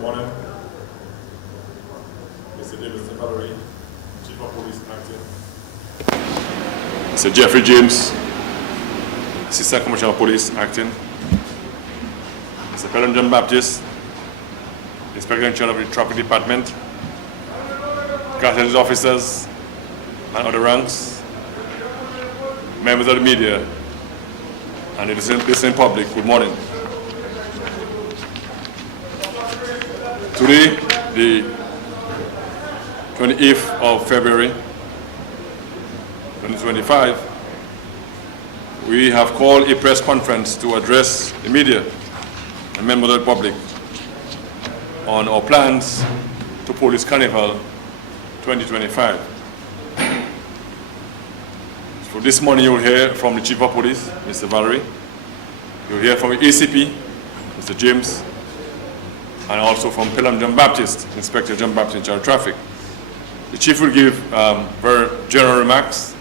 morning. Mr. Davis Valerie, Chief of Police Acting. Mr. Jeffrey James, Assistant Commissioner of Police Acting. Mr. Pelham John Baptist, Inspector in charge of the Traffic Department. Custody officers and other ranks, members of the media, and the listening public, good morning. Today, the 28th of February, 2025, we have called a press conference to address the media and members of the public on our plans to Police Carnival 2025. So this morning you'll hear from the Chief of Police, Mr. Valerie. You'll hear from the ACP, Mr. James, and also from Pelham John Baptist, Inspector John Baptist in charge of traffic. The Chief will give very general remarks,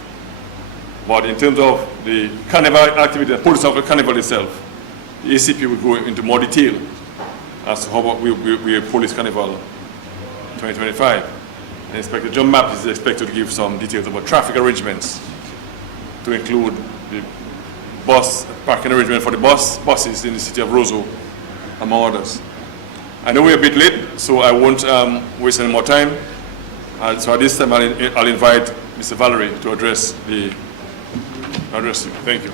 but in terms of the carnival activity, the police of the carnival itself, the ACP will go into more detail as to how we police carnival 2025. And Inspector John Baptist is expected to give some details about traffic arrangements to include the bus parking arrangement for the buses in the city of Roseau, among others. I know we're a bit late, so I won't waste any more time. So at this time, I'll invite Mr. Valerie to address you. Thank you.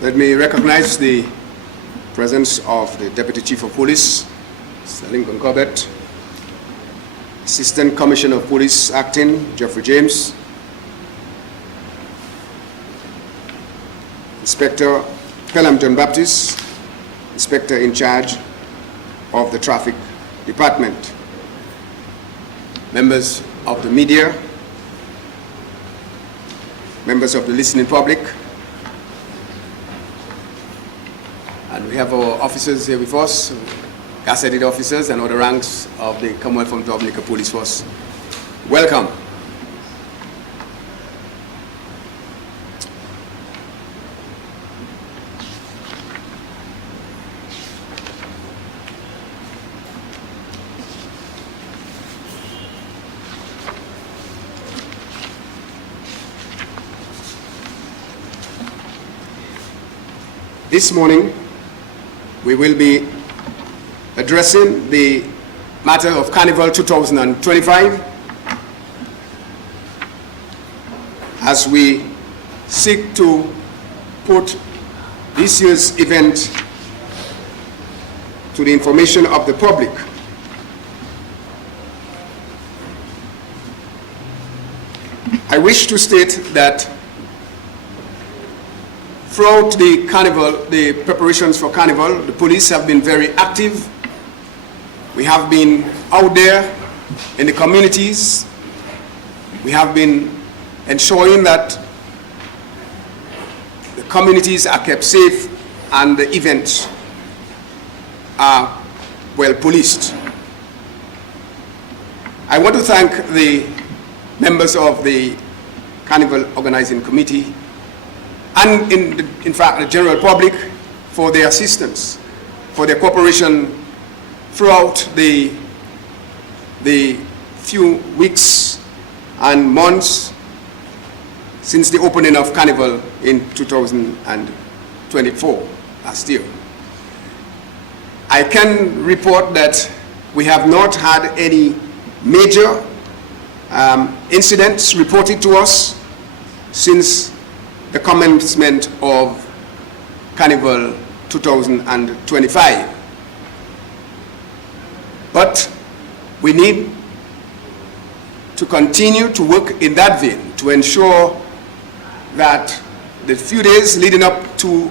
Let me recognize the presence of the Deputy Chief of Police, Mr. Lincoln Corbett, Assistant Commissioner of Police Acting, Jeffrey James, Inspector Pelham John Baptist, Inspector in charge of the Traffic Department, members of the media, members of the listening public, and we have our officers here with us, gazetted officers and other ranks of the Commonwealth of Dominica Police Force. Welcome. This morning, we will be addressing the matter of Carnival 2025 as we seek to put this year's event to the information of the public. I wish to state that throughout the carnival, the preparations for Carnival, the police have been very active. We have been out there in the communities. We have been ensuring that the communities are kept safe and the events are well policed. I want to thank the members of the Carnival Organizing Committee and in fact the general public for their assistance, for their cooperation throughout the few weeks and months since the opening of Carnival in 2024, last year. I can report that we have not had any major incidents reported to us since the commencement of Carnival 2025. But we need to continue to work in that vein to ensure that the few days leading up to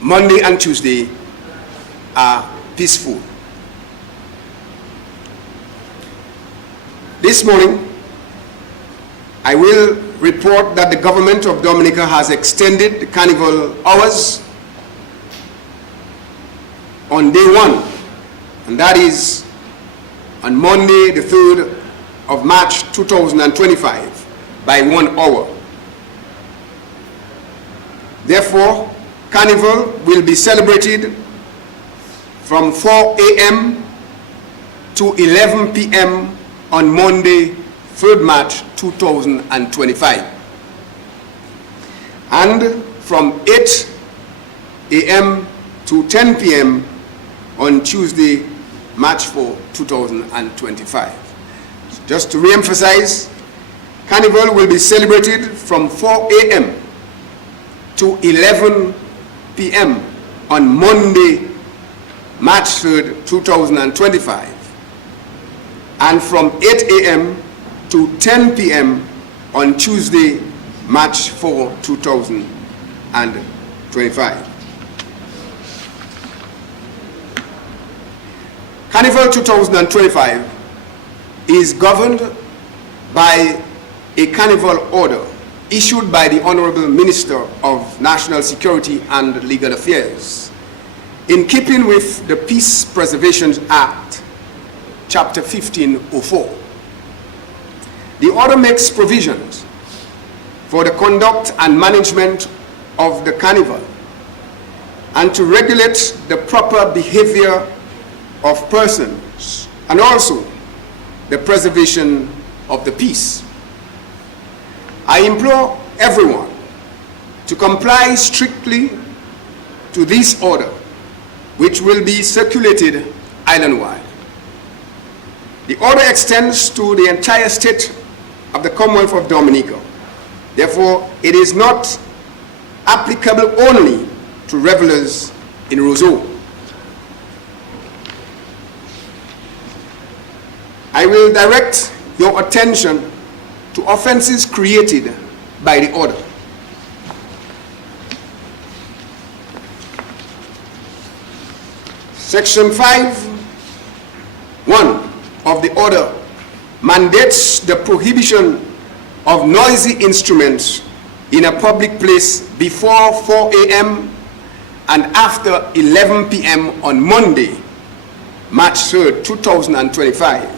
Monday and Tuesday are peaceful. This morning, I will report that the government of Dominica has extended the Carnival hours on day one, and that is on Monday, the 3rd of March 2025, by 1 hour. Therefore, Carnival will be celebrated from 4 a.m. to 11 p.m. on Monday, 3rd March 2025, and from 8 a.m. to 10 p.m. on Tuesday, March 4, 2025. Just to re-emphasize, Carnival will be celebrated from 4 a.m. to 11 p.m. on Monday, March 3rd, 2025, and from 8 a.m. to 10 p.m. on Tuesday, March 4, 2025. Carnival 2025 is governed by a Carnival order issued by the Honorable Minister of National Security and Legal Affairs, in keeping with the Peace Preservation Act, Chapter 1504. The order makes provisions for the conduct and management of the Carnival and to regulate the proper behavior of persons and also the preservation of the peace. I implore everyone to comply strictly to this order, which will be circulated island-wide. The order extends to the entire state of the Commonwealth of Dominica. Therefore, it is not applicable only to revelers in Roseau. I will direct your attention to offenses created by the order. Section 5(1) of the order mandates the prohibition of noisy instruments in a public place before 4 a.m. and after 11 p.m. on Monday, March 3rd, 2025,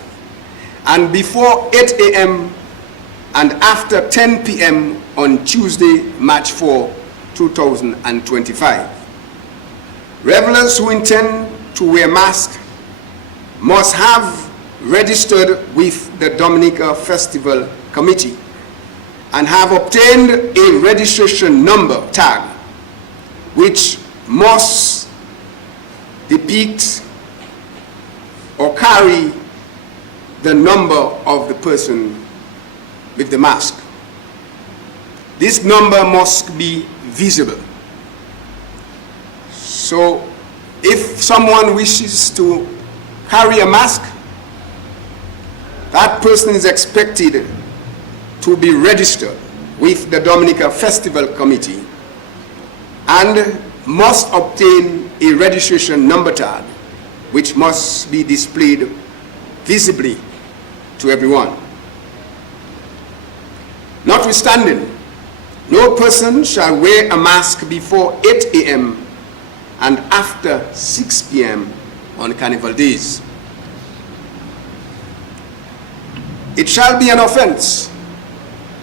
and before 8 a.m. and after 10 p.m. on Tuesday, March 4, 2025. Revelers who intend to wear masks must have registered with the Dominica Festival Committee and have obtained a registration number tag, which must depict or carry the number of the person with the mask. This number must be visible. So if someone wishes to carry a mask, that person is expected to be registered with the Dominica Festival Committee and must obtain a registration number tag, which must be displayed visibly to everyone. Notwithstanding, no person shall wear a mask before 8 a.m. and after 6 p.m. on Carnival days. It shall be an offense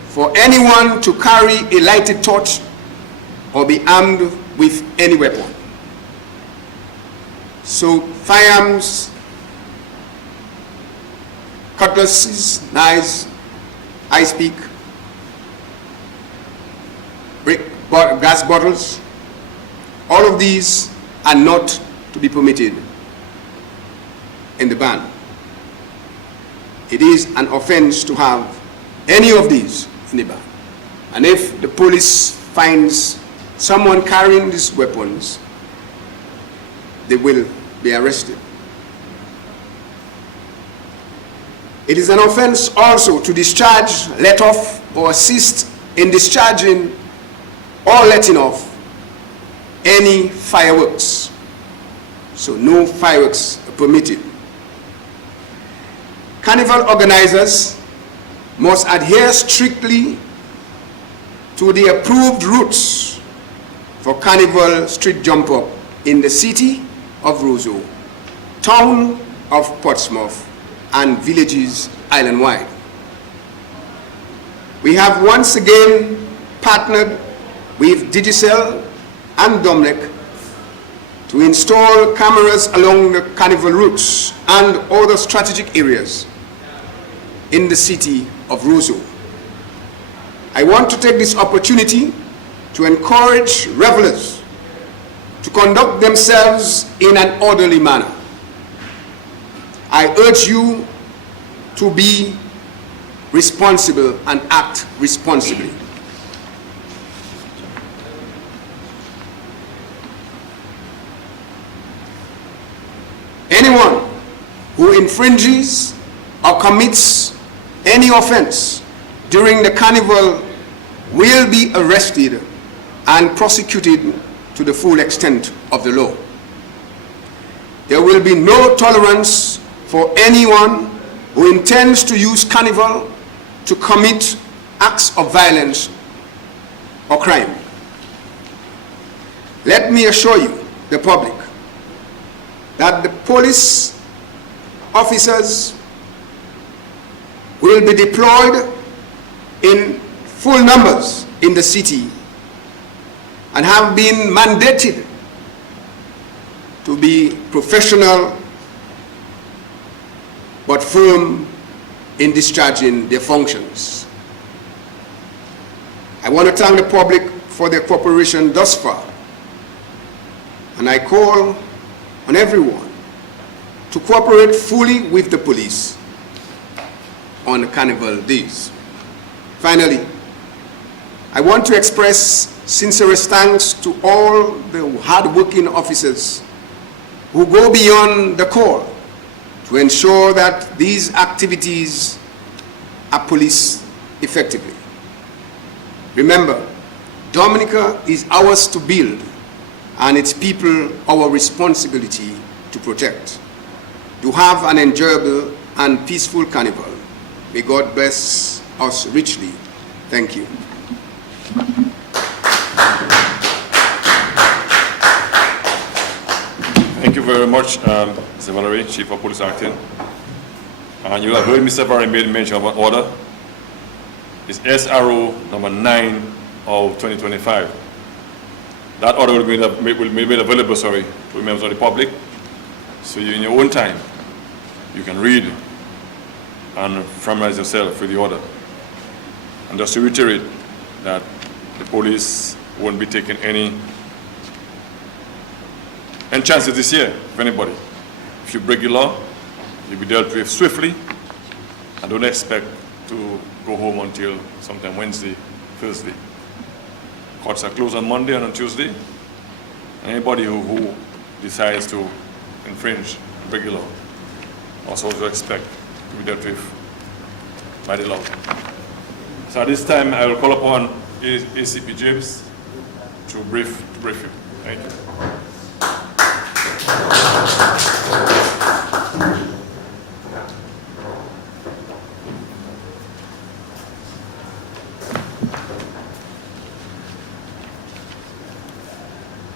for anyone to carry a lighted torch or be armed with any weapon. So firearms, cutlasses, knives, ice pick, gas bottles, all of these are not to be permitted in the ban. It is an offense to have any of these in the ban. And if the police finds someone carrying these weapons, they will be arrested. It is an offense also to discharge, let off, or assist in discharging or letting off any fireworks. So no fireworks are permitted. Carnival organizers must adhere strictly to the approved routes for Carnival street jump up in the city of Roseau, town of Portsmouth, and villages island-wide. We have once again partnered with Digicel and Domlec to install cameras along the carnival routes and other strategic areas in the city of Roseau. I want to take this opportunity to encourage revelers to conduct themselves in an orderly manner. I urge you to be responsible and act responsibly. Anyone who infringes or commits any offense during the carnival will be arrested and prosecuted to the full extent of the law. There will be no tolerance for anyone who intends to use carnival to commit acts of violence or crime. Let me assure you, the public, that the police officers will be deployed in full numbers in the city and have been mandated to be professional but firm in discharging their functions. I want to thank the public for their cooperation thus far, and I call on everyone to cooperate fully with the police on the carnival days. Finally, I want to express sincerest thanks to all the hard-working officers who go beyond the call to ensure that these activities are policed effectively. Remember, Dominica is ours to build, and its people our responsibility to protect. To have an enjoyable and peaceful carnival. May God bless us richly. Thank you. Thank you very much, Mr. Valerie, Chief of Police Acting. And you have heard Mr. Valerie made mention of an order. It's SRO number 9 of 2025. That order will be made available, to members of the public. So you, in your own time, you can read and familiarize yourself with the order. And just to reiterate that the police won't be taking any chances this year for anybody. If you break the law, you'll be dealt with swiftly, and don't expect to go home until sometime Wednesday, Thursday. Courts are closed on Monday and on Tuesday. And anybody who decides to infringe, break the law, also expect to be dealt with by the law. So at this time, I will call upon ACP James to brief you. Thank you.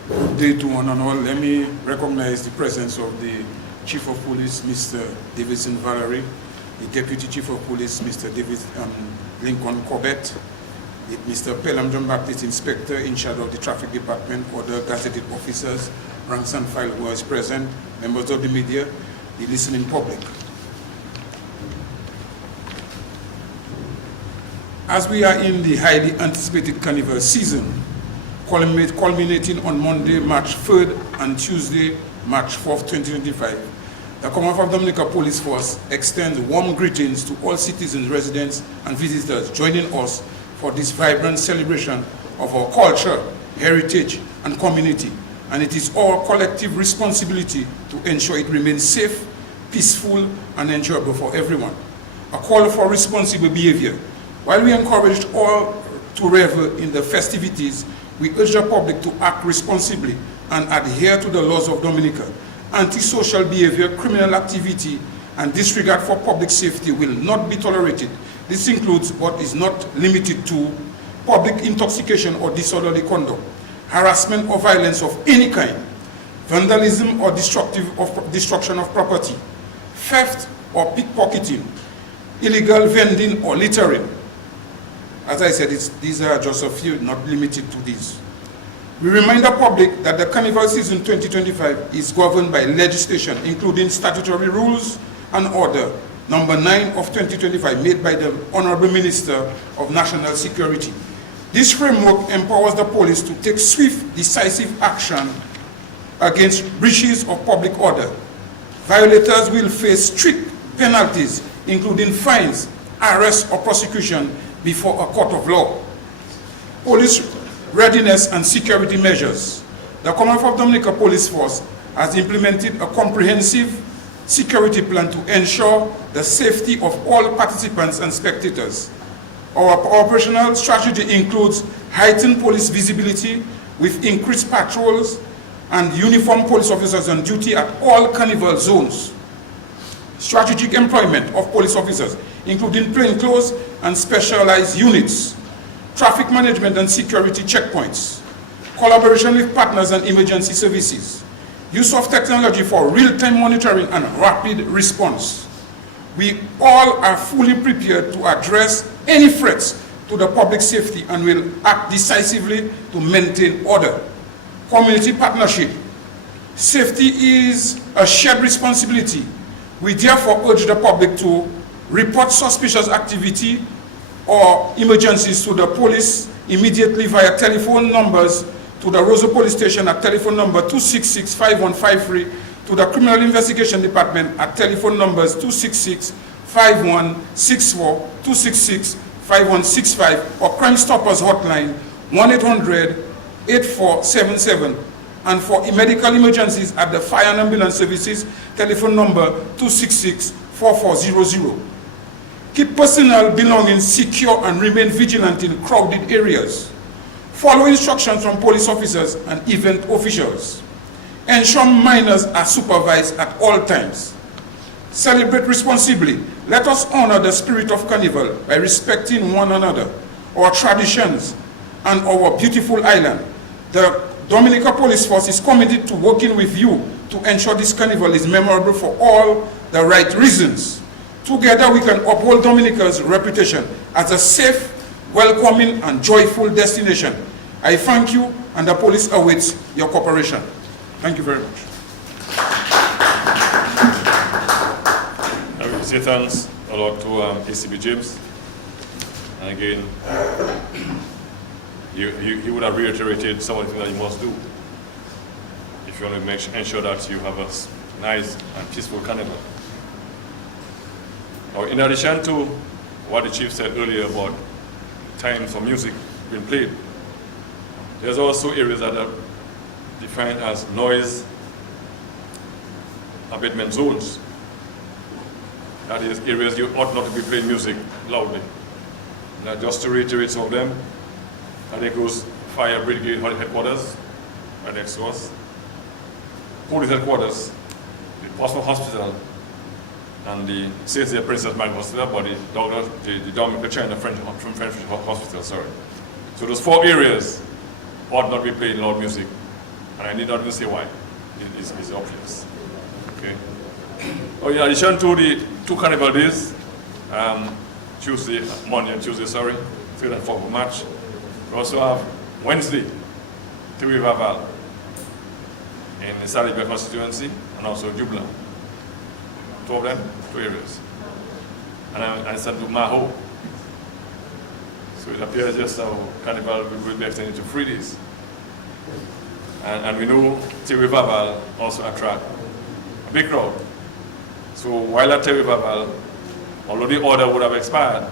Good day to one and all. Let me recognize the presence of the Chief of Police, Mr. Davidson Valerie, the Deputy Chief of Police, Mr. Lincoln Corbett, Mr. Pelham John Baptist, Inspector in charge of the Traffic Department, other gazetted officers, ranks and file who is present, members of the media, the listening public. As we are in the highly anticipated carnival season, culminating on Monday, March 3rd and Tuesday, March 4th, 2025, the Commonwealth of Dominica Police Force extends warm greetings to all citizens, residents, and visitors joining us for this vibrant celebration of our culture, heritage, and community. And it is our collective responsibility to ensure it remains safe, peaceful, and enjoyable for everyone. A call for responsible behavior. While we encourage all to revel in the festivities, we urge the public to act responsibly and adhere to the laws of Dominica. Antisocial behavior, criminal activity, and disregard for public safety will not be tolerated. This includes, but is not limited to, public intoxication or disorderly conduct, harassment or violence of any kind, vandalism or destruction of property, theft or pickpocketing, illegal vending or littering, As I said, these are just a few, not limited to these. We remind the public that the Carnival season 2025 is governed by legislation, including statutory rules and order number 9 of 2025, made by the Honorable Minister of National Security. This framework empowers the police to take swift, decisive action against breaches of public order. Violators will face strict penalties, including fines, arrest, or prosecution before a court of law. Police readiness and security measures. The Commonwealth of Dominica Police Force has implemented a comprehensive security plan to ensure the safety of all participants and spectators. Our operational strategy includes heightened police visibility with increased patrols and uniformed police officers on duty at all carnival zones. Strategic employment of police officers, including plainclothes and specialized units. Traffic management and security checkpoints. Collaboration with partners and emergency services. Use of technology for real-time monitoring and rapid response. We all are fully prepared to address any threats to the public safety and will act decisively to maintain order. Community partnership. Safety is a shared responsibility. We therefore urge the public to report suspicious activity or emergencies to the police immediately via telephone numbers to the Roseau Police Station at telephone number 266-5153, to the Criminal Investigation Department at telephone numbers 266-5164, 266-5165, or Crime Stoppers Hotline 1-800-8477, and for medical emergencies at the Fire and Ambulance Services telephone number 266-4400. Keep personal belongings secure and remain vigilant in crowded areas. Follow instructions from police officers and event officials. Ensure minors are supervised at all times. Celebrate responsibly. Let us honor the spirit of Carnival by respecting one another, our traditions, and our beautiful island. The Dominica Police Force is committed to working with you to ensure this Carnival is memorable for all the right reasons. Together we can uphold Dominica's reputation as a safe, welcoming, and joyful destination. I thank you, and the police awaits your cooperation. Thank you very much. I will say thanks a lot to ACP James. And again, he would have reiterated some of the things that you must do if you want to ensure that you have a nice and peaceful carnival. Now, in addition to what the chief said earlier about time for music being played, there's also areas that are defined as noise abatement zones. That is, areas you ought not to be playing music loudly. Now, just to reiterate some of them, that includes Fire Brigade headquarters, right next to us, police headquarters, the Portsmouth Hospital, and the CSA Princess Margaret Hospital, but the Dominica China French Hospital, sorry. So those 4 areas ought not be playing loud music, and I need not even say why. It's obvious. Okay. Oh, in addition to the 2 carnival days, Monday and Tuesday, 3rd and 4th of March, we also have Wednesday, Three River Val in the Salibia constituency, and also Jubla. 2 of them, 2 areas. And I sent to Maho. So it appears just how Carnival will be extended to 3 days. And we know Three River Val also attract a big crowd. So while at Three River Val, although the order would have expired,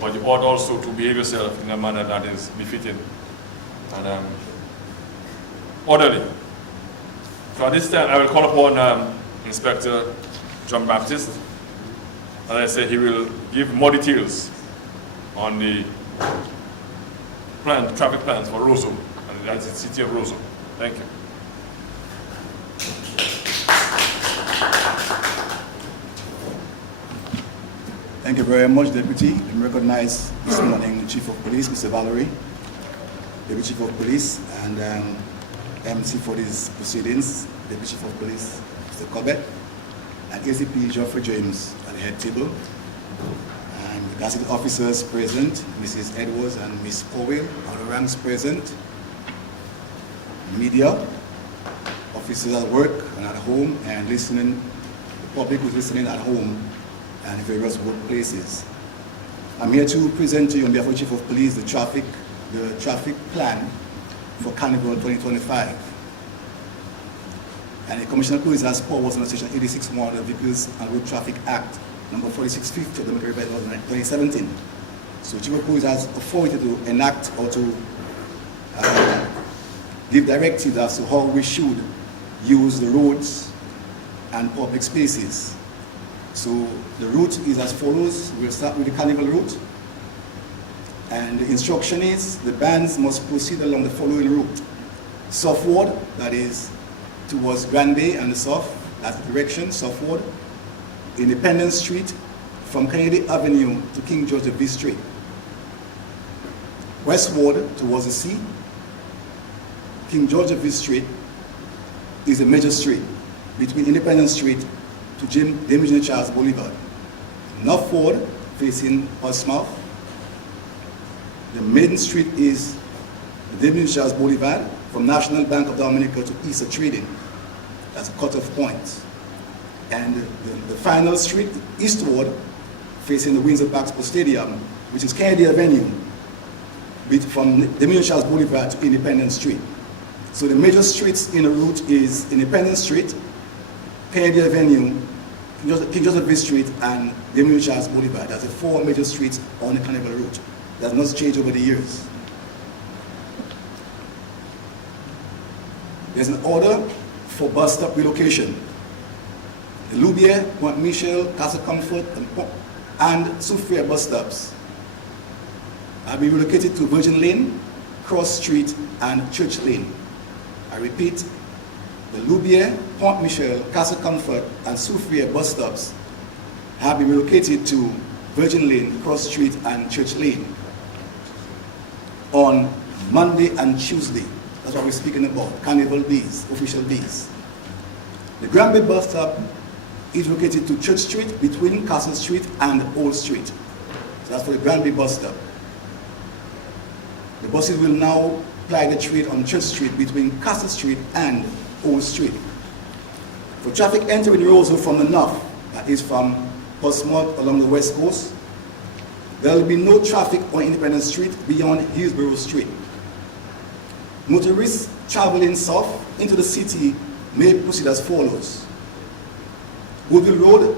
but you ought also to behave yourself in a manner that is befitting and orderly. So at this time, I will call upon Inspector John Baptist. As I said, he will give more details on the traffic plans for Roseau, and that's the city of Roseau. Thank you. Thank you very much, Deputy. I recognize this morning the Chief of Police, Mr. Valerie, Deputy Chief of Police, and MC for these proceedings, Deputy Chief of Police, Mr. Corbett, and ACP Geoffrey James at the head table. and the City officers present, Mrs. Edwards and Ms. Powell, other ranks present, media, officers at work and at home, and listening, the public who's listening at home and various workplaces. I'm here to present to you on behalf of the Chief of Police the traffic plan for Carnival 2025. And the Commissioner of Police has powers under Section 86(1) of the Vehicles and Road Traffic Act, number 4650 of the Military Bylaws of 2017. So Chief of Police has authority to enact or to give directives as to how we should use the roads and public spaces. So the route is as follows. We'll start with the Carnival route. And the instruction is the bands must proceed along the following route. Southward, that is towards Grand Bay and the south, that's the direction, southward. Independence Street from Kennedy Avenue to King George V Street. Westward towards the sea. King George V Street is a major street between Independence Street to James Charles Boulevard. Northward, facing Portsmouth. The main street is James Charles Boulevard from National Bank of Dominica to Easter Trading. That's a cutoff point. And the final street, eastward, facing the Windsor Park Sports Stadium, which is Kennedy Avenue, from James Charles Boulevard to Independence Street. So the major streets in the route is Independence Street, Kennedy Avenue, King Joseph V Street, and James Charles Boulevard. That's the 4 major streets on the Carnival route. That has not changed over the years. There's an order for bus stop relocation. The Loubier, Point Michel, Castle Comfort, and Soufriere bus stops have been relocated to Virgin Lane, Cross Street, and Church Lane. I repeat, the Loubier, Point Michel, Castle Comfort, and Soufriere bus stops have been relocated to Virgin Lane, Cross Street, and Church Lane on Monday and Tuesday. That's what we're speaking about, Carnival days, official days. The Grand Bay bus stop is located to Church Street between Castle Street and Old Street. So that's for the Grand Bay bus stop. The buses will now ply the trade on Church Street between Castle Street and Old Street. For traffic entering Roseau from the north, that is from Portsmouth along the west coast, there will be no traffic on Independence Street beyond Hillsborough Street. Motorists traveling south into the city may proceed as follows. Woodville Road,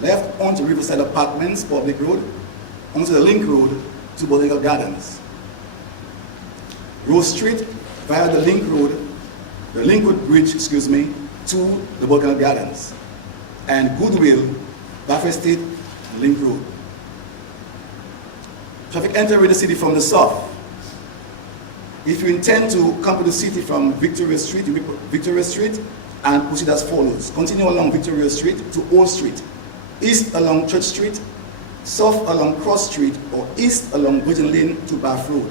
left onto Riverside Apartments, Public Road, onto the Link Road to Botanical Gardens. Rose Street via the Link Road Bridge, to the Botanical Gardens. And Goodwill, Buffett Street, Link Road. Traffic entering the city from the south. If you intend to come to the city from Victoria Street and proceed as follows. Continue along Victoria Street to Old Street, east along Church Street, south along Cross Street, or east along Virgin Lane to Bath Road.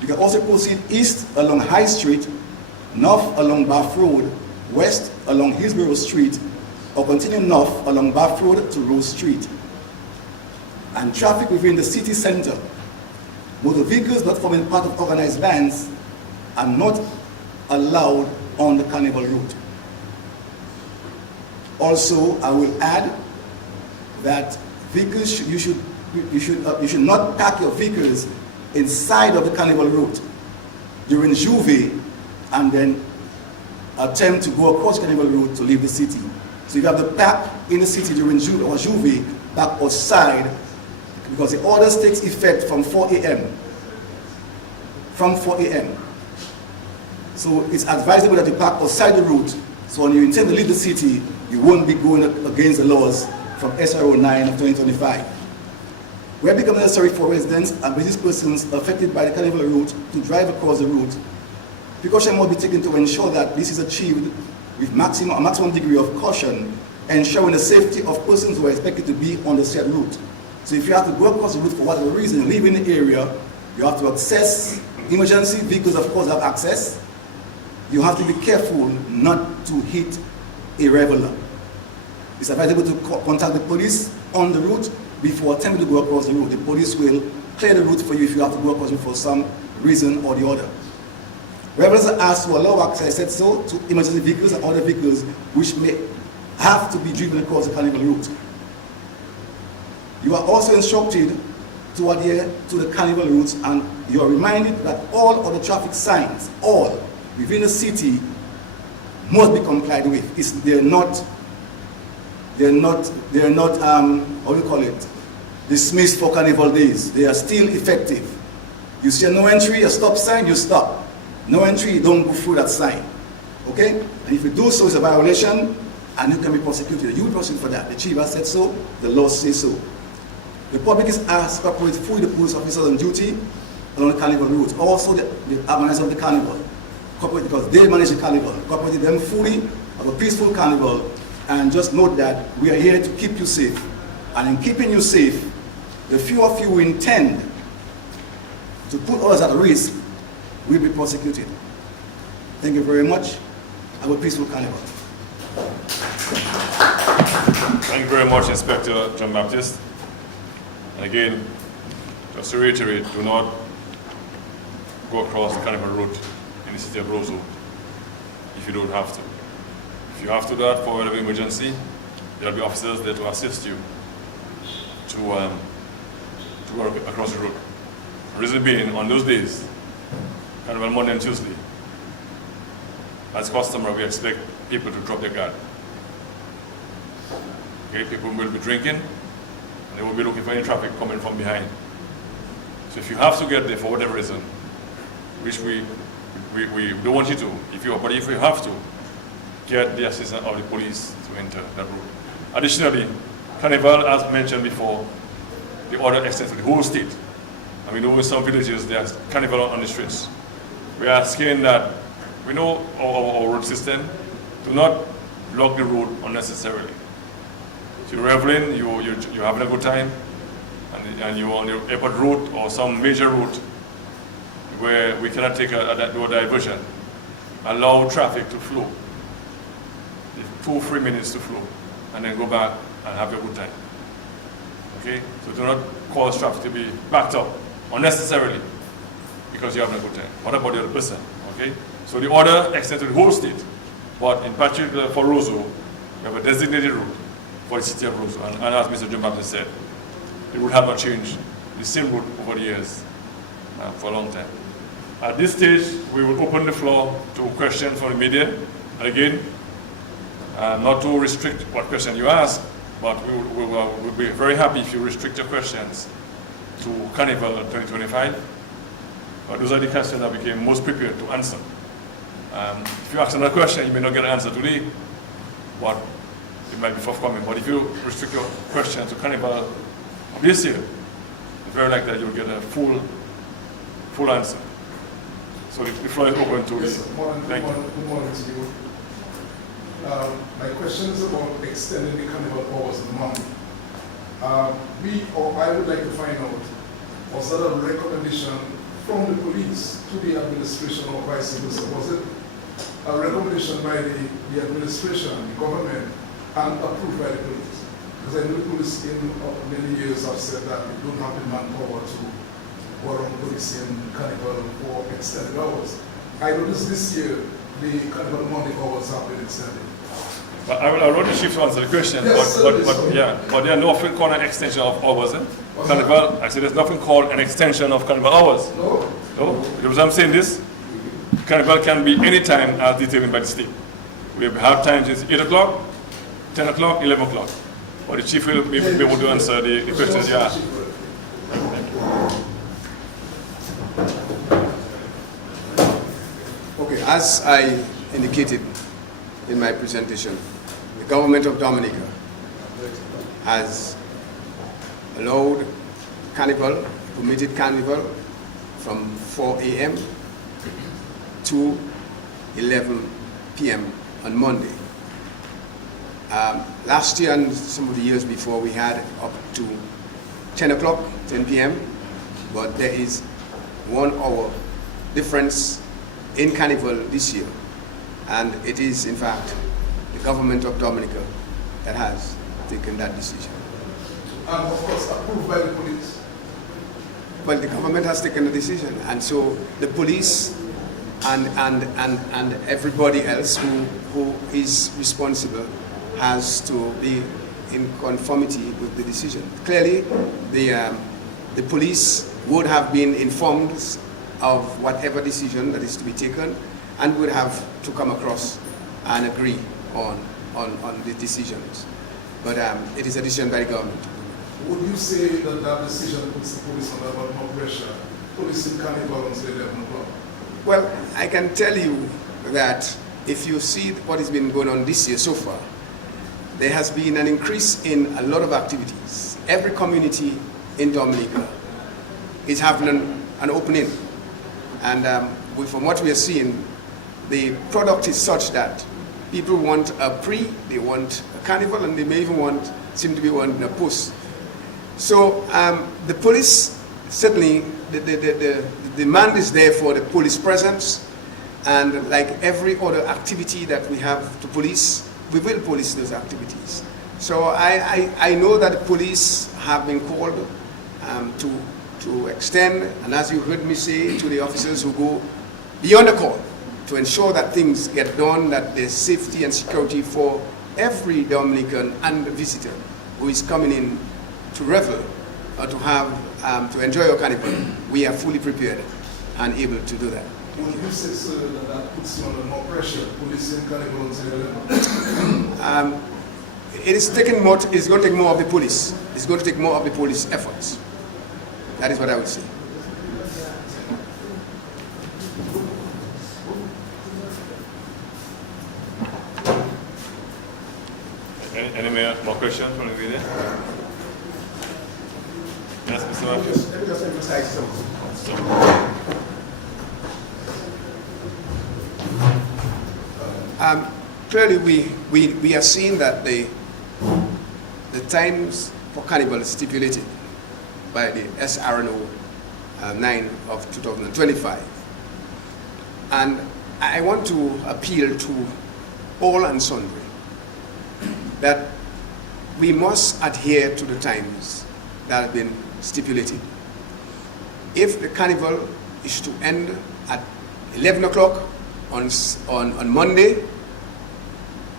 You can also proceed east along High Street, north along Bath Road, west along Hillsborough Street, or continue north along Bath Road to Rose Street. And traffic within the city center, motor vehicles not forming part of organized bands are not allowed on the Carnival route. Also, I will add that vehicles you should not park your vehicles inside of the Carnival route during Juve and then attempt to go across the Carnival route to leave the city. So you have to park in the city during Juve or Juve, park outside, because the orders takes effect from 4 a.m. From 4 a.m. So it's advisable that you park outside the route, so when you intend to leave the city, you won't be going against the laws from SRO 9 of 2025. Where it becomes necessary for residents and business persons affected by the Carnival route to drive across the route, precaution must be taken to ensure that this is achieved with a maximum degree of caution, ensuring the safety of persons who are expected to be on the said route. So if you have to go across the route for whatever reason, leaving the area, you have to access, emergency vehicles of course have access. You have to be careful not to hit a reveler. it's advisable to contact the police on the route before attempting to go across the route. The police will clear the route for you if you have to go across the route for some reason or the other. Revelers are asked to allow access, I said so, to emergency vehicles and other vehicles which may have to be driven across the carnival route. You are also instructed to adhere to the carnival routes, and you are reminded that all other traffic signs, all within the city, must be complied with. They're not how do you call it, dismissed for carnival days. They are still effective. You see a no entry, a stop sign, you stop. No entry, you don't go through that sign. Okay? And if you do so, it's a violation, and you can be prosecuted. You will be prosecuted for that. The chief has said so, the law says so. The public is asked to cooperate fully with the police officers on duty along the carnival route. Also, the organizers of the carnival. Cooperate because they manage the carnival. Cooperate with them fully, have a peaceful carnival, and just note that we are here to keep you safe. And in keeping you safe, the few of you who intend to put others at risk will be prosecuted. Thank you very much. Have a peaceful carnival. Thank you very much, Inspector John Baptist. And again, just to reiterate, do not go across the carnival route in the city of Roseau if you don't have to. If you have to do that for whatever emergency, there will be officers there to assist you to go across the road. The reason being, on those days, Carnival Monday and Tuesday, as customer, we expect people to drop their guard. Okay, people will be drinking, and they will be looking for any traffic coming from behind. So if you have to get there for whatever reason, which we don't want you to, but if you have to, get the assistance of the police to enter that route. Additionally, Carnival, as mentioned before, the order extends to the whole state. And we know in some villages there's Carnival on the streets. We are asking that, we know our road system, do not block the road unnecessarily. So you're reveling, you're having a good time, and you're on the airport route or some major route where we cannot take a diversion. Allow traffic to flow. 2-3 minutes to flow, and then go back and have your good time. Okay? So do not cause traffic to be backed up unnecessarily because you're having a good time. What about the other person? Okay? So the order extends to the whole state, but in particular for Roseau, we have a designated route for the city of Roseau. And as Mr. John Baptist said, the route has not changed, the same route over the years for a long time. At this stage, we will open the floor to questions from the media. And again, not to restrict what question you ask, but we'll be very happy if you restrict your questions to Carnival 2025. Those are the questions that we came most prepared to answer. If you ask another question, you may not get an answer today, but it might be forthcoming. But if you restrict your question to Carnival of this year, it's very likely that you'll get a full answer. So the floor is open to you. Thank you. Good morning to you. My question is about extending the carnival hours of the month. I would like to find out, was that a recommendation from the police to the administration or vice versa? Was it a recommendation by the administration, the government, and approved by the police? Because I know the police in many years have said that they don't have the manpower to go around policing carnival for extended hours. I noticed this year the carnival Monday hours have been extended. But I will the chief to answer the question, yes, but there's nothing called an extension of hours. Carnival, I said there's nothing called an extension of carnival hours. No. No? Because I'm saying this, carnival can be any time as determined by the state. We have times it's 8 o'clock, 10 o'clock, 11 o'clock. But the chief will be able to answer the questions you ask. Okay, as I indicated in my presentation, the government of Dominica has allowed carnival, permitted carnival from 4 a.m. to 11 p.m. on Monday. Last year and some of the years before, we had up to 10 o'clock, 10 p.m., but there is 1 hour difference in carnival this year. And it is, in fact, the government of Dominica that has taken that decision. And of course, approved by the police. Well, the government has taken the decision, and so the police and everybody else who is responsible has to be in conformity with the decision. Clearly, the police would have been informed of whatever decision that is to be taken, and would have to come across and agree on the decisions. But it is a decision by the government. Would you say that that decision puts the police under a lot more pressure? Police in Carnival until 11 o'clock. Well, I can tell you that if you see what has been going on this year so far, there has been an increase in a lot of activities. Every community in Dominica is having an opening. And from what we are seeing, the product is such that people want a pre, they want a carnival, and they may even seem to be wanting a post. So the police, certainly the demand is there for the police presence, and like every other activity that we have to police, we will police those activities. So I know that the police have been called to extend, and as you heard me say, to the officers who go beyond the call to ensure that things get done, that there's safety and security for every Dominican and visitor who is coming in to revel or to have to enjoy your carnival. We are fully prepared and able to do that. Would you say, sir, that puts you under more pressure, police in Carnival until 11? It's going to take more of the police. It's going to take more of the police efforts. That is what I would say. Any more questions from the video? Yes, Mr. Matthews. Let me just emphasize something. Clearly, we are seeing that the times for carnival is stipulated by the SRNO 9 of 2025. And I want to appeal to all and sundry that we must adhere to the times that have been stipulated. If the carnival is to end at 11 o'clock on Monday,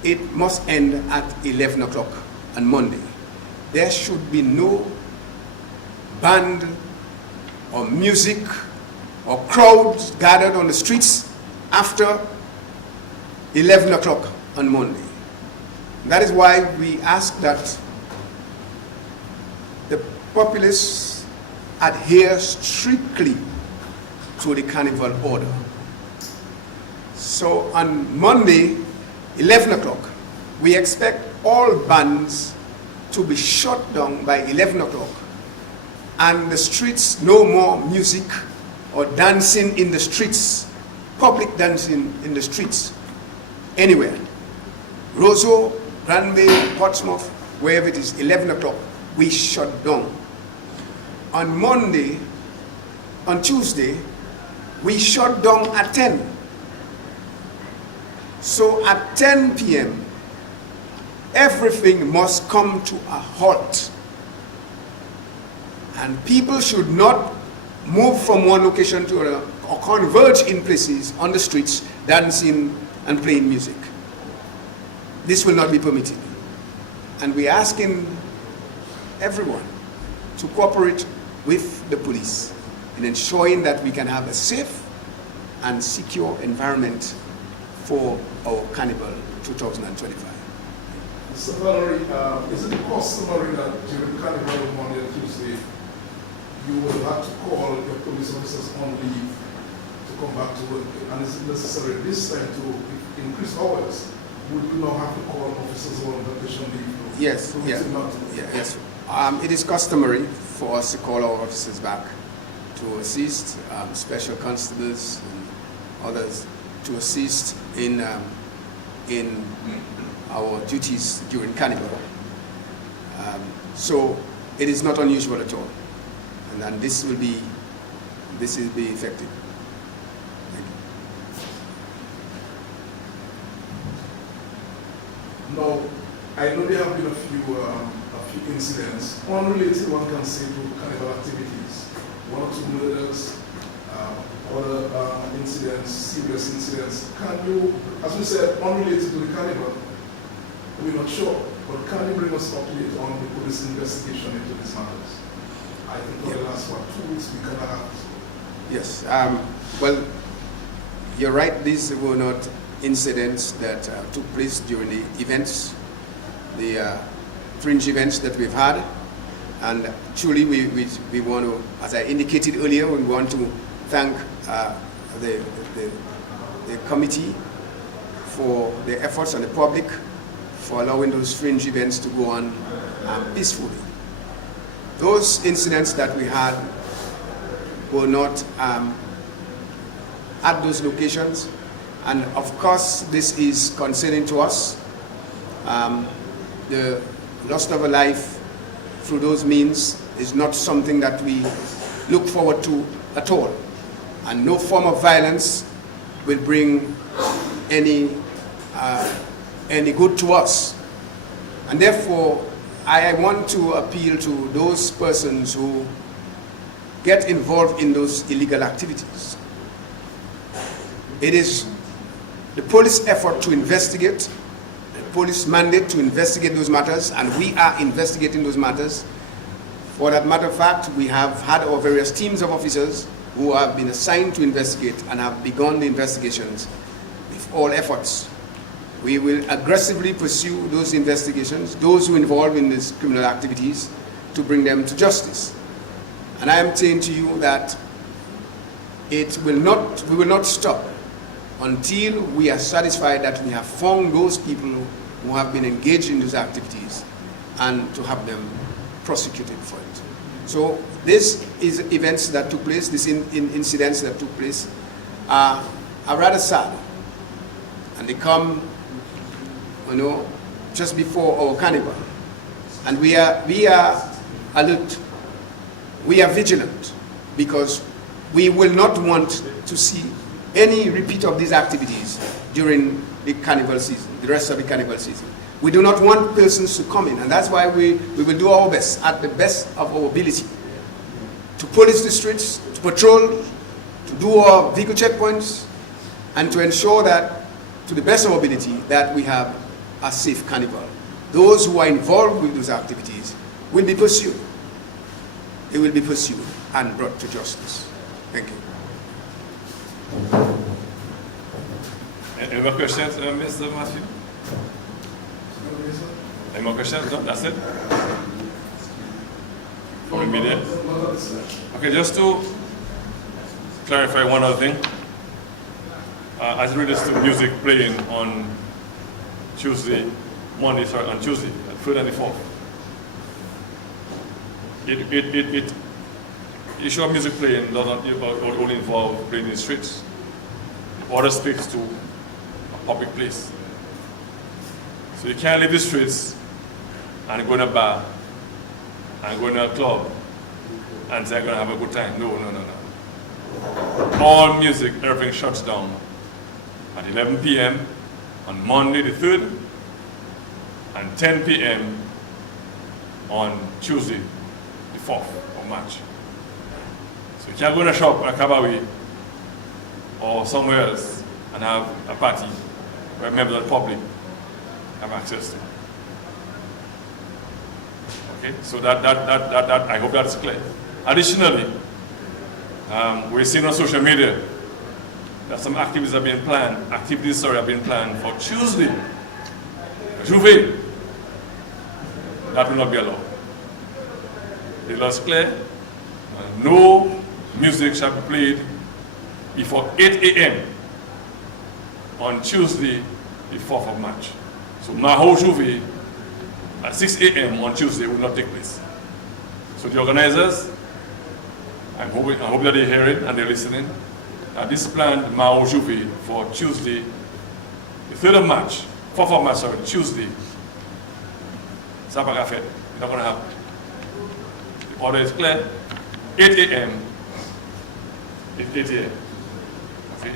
it must end at 11 o'clock on Monday. There should be no band or music or crowds gathered on the streets after 11 o'clock on Monday. That is why we ask that the populace adhere strictly to the carnival order. So on Monday, 11 o'clock, we expect all bands to be shut down by 11 o'clock, and the streets, no more music or dancing in the streets, public dancing in the streets, anywhere. Roseau, Granby, Portsmouth, wherever it is, 11 o'clock, we shut down. On Tuesday, we shut down at 10. So at 10 p.m., everything must come to a halt. And people should not move from one location to another or converge in places on the streets, dancing and playing music. This will not be permitted. And we're asking everyone to cooperate with the police in ensuring that we can have a safe and secure environment for our Carnival 2025. Mr. Valerie, is it customary that during Carnival on Monday and Tuesday, you will have to call your police officers on leave to come back to work? And is it necessary this time to increase hours? Would you now have to call officers on vacation leave? Yes, yes. It is customary for us to call our officers back to assist, special constables and others to assist in our duties during Carnival. So it is not unusual at all, and this will be effective. Thank you. Now, I know there have been a few incidents, unrelated, one can say, to carnival activities. 1 or 2 murders, other incidents, serious incidents. Can you, as we said, unrelated to the carnival, we're not sure, but can you bring us update on the police investigation into these matters? I think for the last, 2 weeks, we can have. Yes. Well, you're right. These were not incidents that took place during the events, the fringe events that we've had. And truly, we want to, as I indicated earlier, we want to thank the committee for their efforts and the public for allowing those fringe events to go on peacefully. Those incidents that we had were not at those locations, and of course this is concerning to us. The loss of a life through those means is not something that we look forward to at all, and no form of violence will bring any good to us. And therefore, I want to appeal to those persons who get involved in those illegal activities. It is the police effort to investigate, the police mandate to investigate those matters, and we are investigating those matters. For that matter of fact, we have had our various teams of officers who have been assigned to investigate and have begun the investigations with all efforts. We will aggressively pursue those investigations, those who are involved in these criminal activities, to bring them to justice. And I am saying to you that we will not stop until we are satisfied that we have found those people who have been engaged in those activities and to have them prosecuted for it. So these events that took place, these incidents that took place are rather sad. And they come, just before our carnival. And we are alert. We are vigilant, because we will not want to see any repeat of these activities during the carnival season, the rest of the carnival season. We do not want persons to come in, and that's why we will do our best, at the best of our ability, to police the streets, to patrol, to do our vehicle checkpoints, and to ensure that, to the best of our ability, that we have a safe carnival. Those who are involved with those activities will be pursued. They will be pursued and brought to justice. Thank you. Any more questions, Mr. Matthew? Any more questions? No, that's it? For the media? Okay, just to clarify one other thing. As it relates to music playing on Tuesday, on Tuesday, the 3rd and the 4th. The issue of music playing does not only involve playing in the streets. It also speaks to a public place. So you can't leave the streets and go in a bar and go in a club and say, I'm going to have a good time. No. All music, everything shuts down at 11 p.m. on Monday the 3rd and 10 p.m. on Tuesday the 4th of March. So you can't go in a shop, a cabaret, or somewhere else and have a party where members of the public have access to. Okay, so that I hope that's clear. Additionally, we're seeing on social media that some activities have been planned for Tuesday. Juve, that will not be allowed. The law is clear. No music shall be played before 8 a.m. on Tuesday, the 4th of March. So Maho Juve at 6 a.m. on Tuesday will not take place. So the organizers, I hope that they hear it and they're listening. This planned Maho Juve for Tuesday, the 3rd of March, 4th of March, sorry, Tuesday. Sapaga Fed, it's not going to happen. The order is clear. 8 a.m. It's 8 a.m. Okay.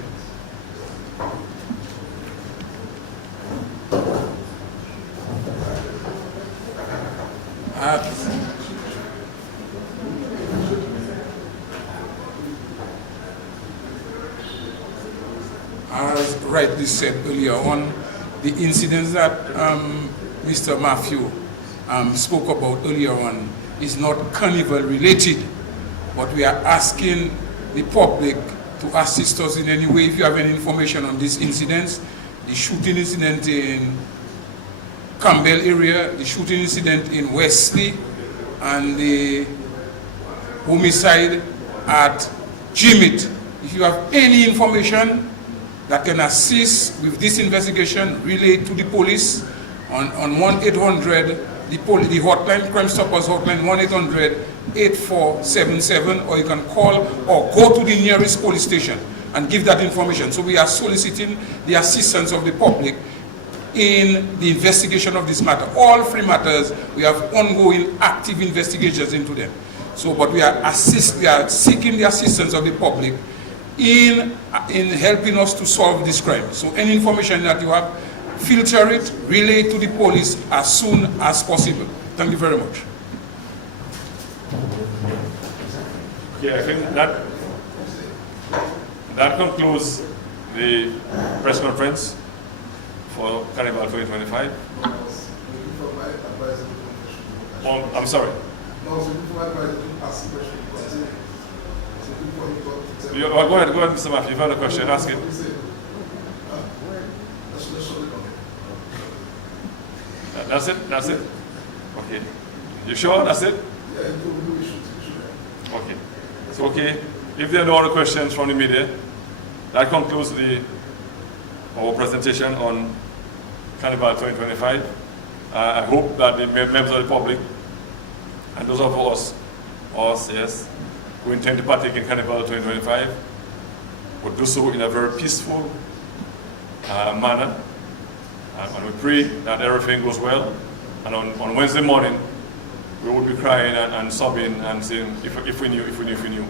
As rightly said earlier on, the incidents that Mr. Matthew spoke about earlier on is not carnival related, but we are asking the public to assist us in any way. If you have any information on these incidents, the shooting incident in Campbell area, the shooting incident in Wesley, and the homicide at Jimit. If you have any information that can assist with this investigation, relay to the police on 1-800, the hotline, Crime Stoppers hotline, 1-800-8477, or you can call or go to the nearest police station and give that information. So we are soliciting the assistance of the public in the investigation of this matter. All three matters, we have ongoing active investigations into them. So, but we are seeking the assistance of the public in helping us to solve this crime. So any information that you have, filter it, relay to the police as soon as possible. Thank you very much. Okay, I think that concludes the press conference for Carnival 2025. I'm sorry. Go ahead, Mr. Matthew. You've had a question, ask it. That's it? That's it? Okay. You sure that's it? Okay. So, okay. If there are no other questions from the media, that concludes our presentation on Carnival 2025. I hope that the members of the public and those of us, yes, who intend to partake in Carnival 2025 would do so in a very peaceful manner. And we pray that everything goes well. And on Wednesday morning, we will be crying and sobbing and saying, if we knew.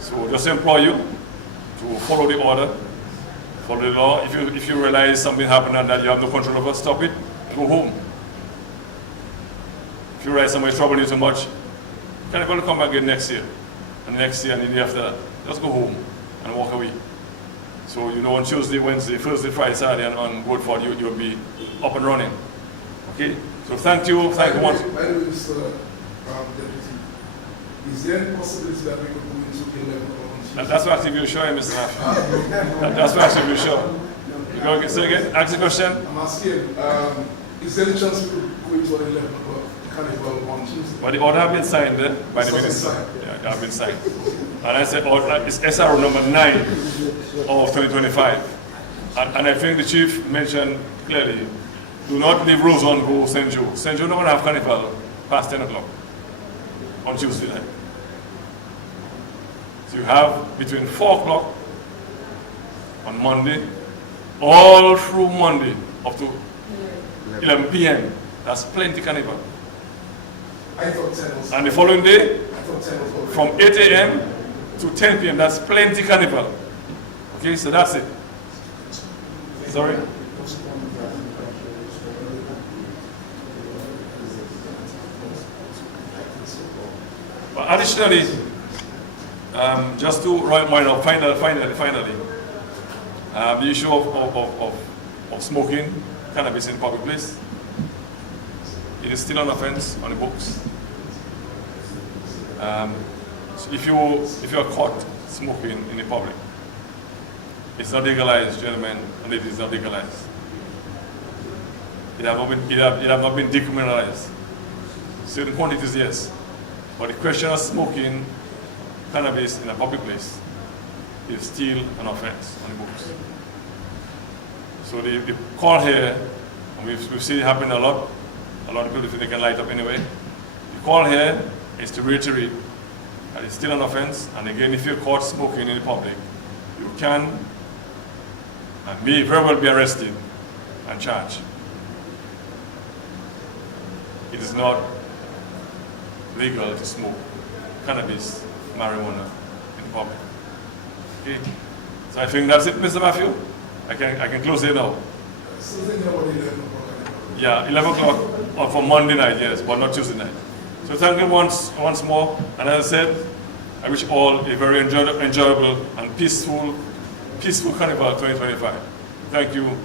So just implore you to follow the order, follow the law. If you realize something happened and that you have no control over, stop it, go home. If you realize somebody's troubling you too much, Carnival will come back again next year, and next year and the year after that. Just go home and walk away. So, on Tuesday, Wednesday, Thursday, Friday, Saturday, and on Woodford, you'll be up and running. Okay? So thank you once. By the way, Mr. Deputy, is there any possibility that we could go into 11 o'clock on Tuesday? That's what I think you're sure, Mr. Nash. That's what I think you're sure. So again, ask the question. I'm asking, is there any chance we could go into 11 o'clock Carnival on Tuesday? But the order have been signed by the minister. Yeah, they have been signed. And I said, it's SRO number 9 of 2025. And I think the chief mentioned clearly, do not leave Roseau, go St. Joe. St. Joe don't want to have Carnival past 10 o'clock on Tuesday night. So you have between 4 o'clock on Monday, all through Monday up to 11 p.m. That's plenty Carnival. I thought 10 was. And the following day, I thought 10 was. from 8 a.m. to 10 p.m. That's plenty Carnival. Okay, so that's it. Sorry? But additionally, just to wind up, finally, the issue of smoking cannabis in public place. It is still an offense on the books. So if you are caught smoking in the public, it's not legalized, gentlemen, and it is not legalized. It have not been decriminalized. Certain quantities, yes. But the question of smoking cannabis in a public place is still an offense on the books. So the call here, and we've seen it happen a lot of people think they can light up anyway. The call here is to reiterate that it's still an offense, and again, if you're caught smoking in the public, you can and may very well be arrested and charged. It is not legal to smoke cannabis, marijuana in public. Okay? So I think that's it, Mr. Matthew. I can close it now. Still thinking about 11 o'clock. Yeah, 11 o'clock. or for Monday night, yes, but not Tuesday night. So thank you once more, and as I said, I wish all a very enjoyable and peaceful Carnival 2025. Thank you.